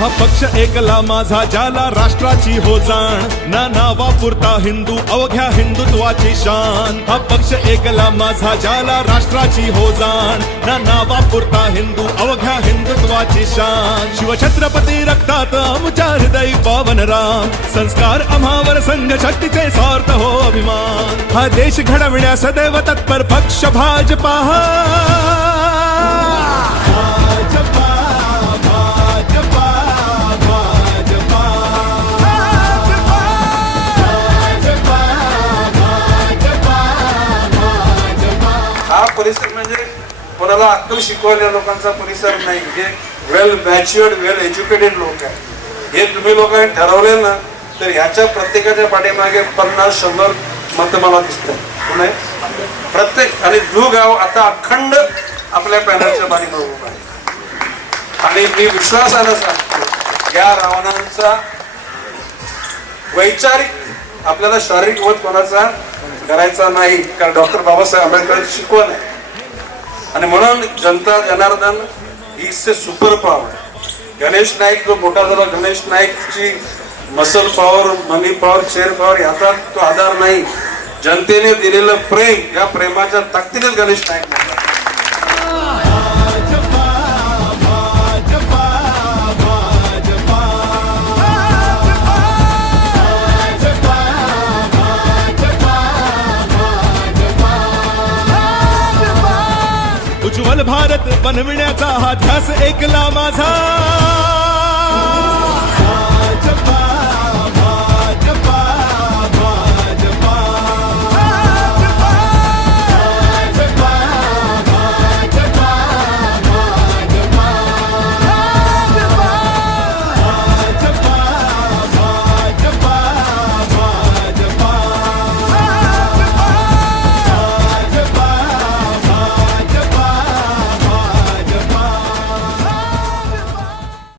हा पक्ष एकला माझा ज्याला राष्ट्राची हो जाण, ना नावापुरता हिंदू अवघ्या हिंदुत्वाची शान. हा पक्ष एकला माझा ज्याला राष्ट्राची हो जाण, ना नावापुरता हिंदू अवघ्या हिंदुत्वाची शान. शिवछत्रपती रक्तात आमच्या हृदयी पावन राम, संस्कार आम्हावर संघ शक्तीचे सार्थ हो अभिमान. हा देश घडविण्या सदैव तत्पर पक्ष भाजपा. हा परिसर म्हणजे कोणाला अक्कल शिकवलेल्या लोकांचा परिसर नाही, जे वेल मॅच्युअर्ड वेल एज्युकेटेड लोक आहे. हे तुम्ही लोकांनी ठरवले ना, तर ह्याच्या प्रत्येकाच्या पाठीमागे 50-100 मत मला दिसतात. प्रत्येक आणि जो गाव आता अखंड आपल्या पॅनलच्या पाठीमागे उभा आहे. आणि मी विश्वासानं सांगतो, या रावणांचा वैचारिक आपल्याला शारीरिक वध कोणाचा करायचा नाही, कारण डॉक्टर बाबासाहेब आंबेडकर शिकवण आहे. आणि म्हणून जनता जनार्दन ही सुपर पॉवर. गणेश नाईक जो मोठा झाला, गणेश नाईकची मसल पॉवर, मनी पॉवर, चेअर पॉवर याचा तो आधार नाही. जनतेने दिलेलं प्रेम, या प्रेमाच्या ताकदीनेच गणेश नाईक झाला. उज्ज्वल भारत बनविण्याचा हा ध्यास एकला माझा.